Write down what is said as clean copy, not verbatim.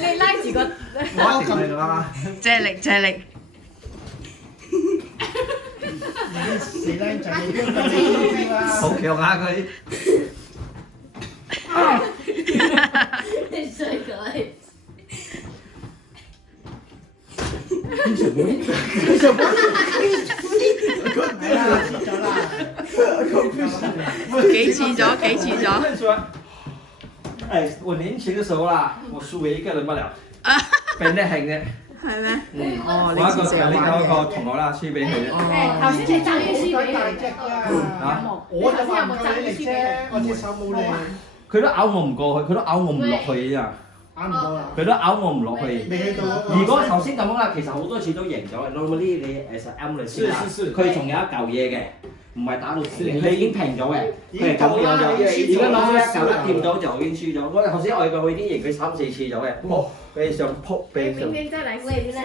你拉住個，我一定係啦。借力借力。死僆仔已經咁你啦。好強啊佢！你衰佢。係啦，切咗啦。幾似咗幾似咗。認出來，哎，我年輕的時候啦，我輸俾一個人不了，病得興嘅。係咩？我一個強烈嗰個同學啦，輸俾佢嘅。誒頭先你爭啲輸俾大你，隻㗎。嚇！我就話唔夠你力啫，我隻手冇力，佢都咬我唔過去，佢都咬我唔落去啊！啱唔到啦。佢都咬我唔落去。未去到嗰個。如果頭先咁樣啦，其實好多次都贏咗嘅。normally 你誒實 M 嚟先啦，佢仲有一嚿嘢嘅，唔係打到平，佢已經平咗嘅，佢係咁樣咗。而家攞咗一嚿一掂到就已經輸咗。我頭先我過去已經贏佢3、4次咗嘅，撲俾上撲俾上。明天再來試一次。